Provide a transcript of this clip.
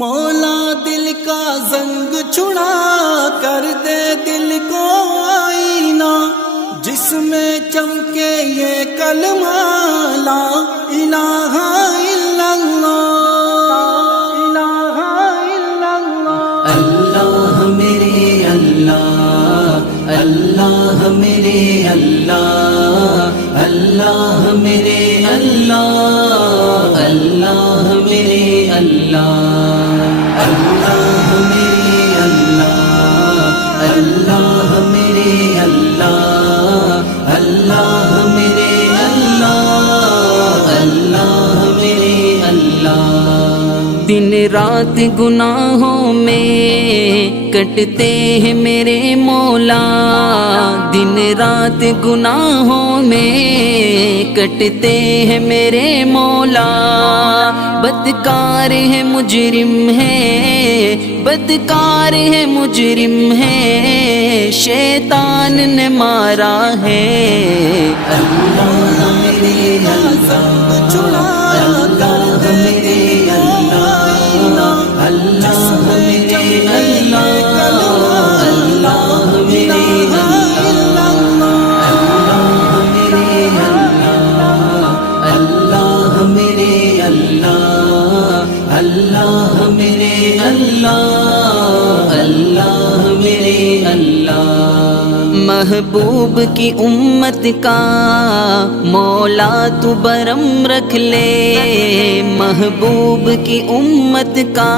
مولا دل کا زنگ چھڑا کر دے دل کو آئینہ، جس میں چمکے یہ کلمہ لا الہ الا اللہ، الہ الا اللہ۔ اللہ میرے اللہ، اللہ میرے اللہ، اللہ میرے اللہ، اللہ میرے اللہ، اللہ میرے اللہ، اللہ میرے اللہ، اللہ میرے اللہ، اللہ میرے اللہ۔ دن رات گناہوں میں کٹتے ہیں میرے مولا، دن رات گناہوں میں کٹتے ہیں میرے مولا، بدکار ہے مجرم ہے، بدکار ہے مجرم ہے، شیطان نے مارا ہے۔ اللہ میرے اللہ چھڑا، اللہ میرے اللہ، اللہ میرے اللہ، اللہ میرے اللہ، اللہ میرے اللہ، اللہ میرے اللہ، اللہ میرے اللہ۔ محبوب کی امت کا مولا تو برم رکھ لے، محبوب کی امت کا